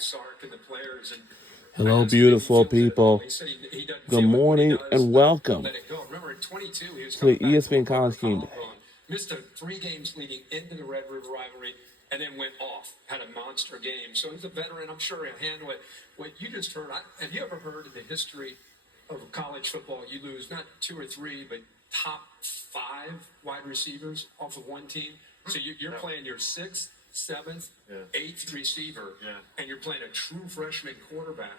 with Sark and the players. And Hello, beautiful people. Good morning and welcome let it go. Remember, in 22, he was to the coming back ESPN College Game Day. missed 3 games leading into the Red River rivalry, and then went off, had a monster game. So he's a veteran. I'm sure he'll handle it. What you just heard, have you ever heard in the history of college football, you lose not 2 or 3, but top 5 wide receivers off of one team? So you're playing your 6th, 7th, 8th receiver, and you're playing a true freshman quarterback.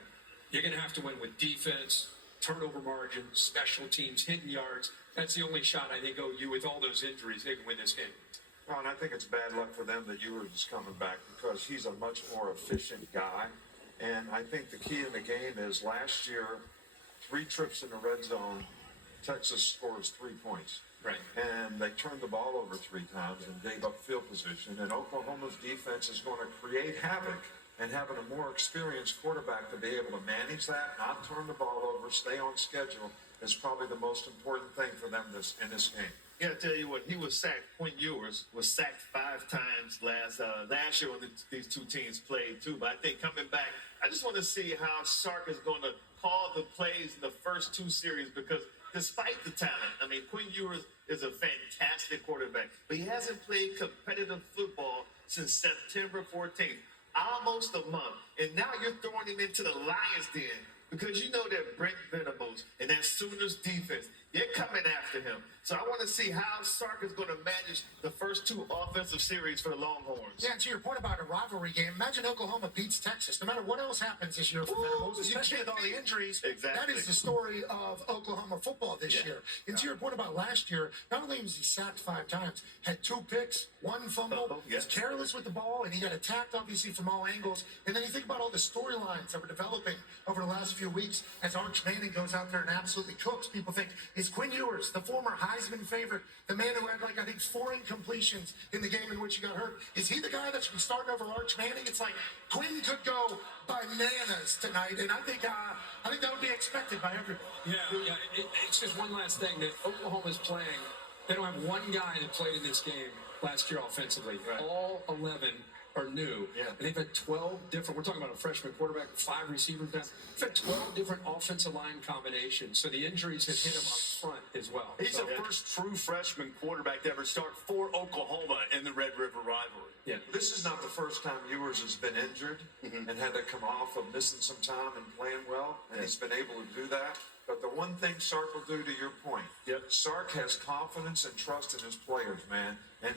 You're going to have to win with defense, turnover margin, special teams, hitting yards. That's the only shot, I think, OU, with all those injuries, they can win this game. Well, and I think it's bad luck for them that Ewers is coming back because he's a much more efficient guy. And I think the key in the game is last year, 3 trips in the red zone, Texas scores 3 points. Right. And they turned the ball over 3 times and gave up field position. And Oklahoma's defense is going to create havoc. And having a more experienced quarterback to be able to manage that, not turn the ball over, stay on schedule, is probably the most important thing for them in this game. Yeah, I tell you what, he was sacked. Quinn Ewers was sacked 5 times last year when these two teams played too. But I think coming back, I just want to see how Sark is going to call the plays in the first 2 series because despite the talent, I mean, Quinn Ewers is a fantastic quarterback, but he hasn't played competitive football since September 14th, almost a month. And now you're throwing him into the Lions' den because you know that Brent Venables and that Sooners defense, they're coming after him. So I want to see how Sark is going to manage the first 2 offensive series for the Longhorns. Yeah, and to your point about a rivalry game, imagine Oklahoma beats Texas. No matter what else happens this year for Venables, especially with all the injuries, Exactly. that is the story of Oklahoma football this year. And to your point about last year, not only was he sacked 5 times, had 2 picks, 1 fumble, was careless with the ball, and he got attacked, obviously, from all angles. And then you think about all the storylines that were developing over the last few weeks as Arch Manning goes out there and absolutely cooks. People think, is Quinn Ewers, the former Heisman favorite, the man who had, I think, 4 incompletions in the game in which he got hurt, is he the guy that should be starting over Arch Manning? It's like Quinn could go bananas tonight, and I think that would be expected by everybody. Yeah. It's just one last thing that Oklahoma's playing. They don't have one guy that played in this game last year offensively. Right. All 11 are new. Yeah. And they've had 12 different, we're talking about a freshman quarterback, 5 receivers now. They've had 12 different offensive line combinations. So the injuries have hit him up front as well. He's the first true freshman quarterback to ever start for Oklahoma in the Red River rivalry. Yeah. This is not the first time Ewers has been injured and had to come off of missing some time and playing well, and he's been able to do that. But the one thing Sark will do, to your point, Sark has confidence and trust in his players, man. And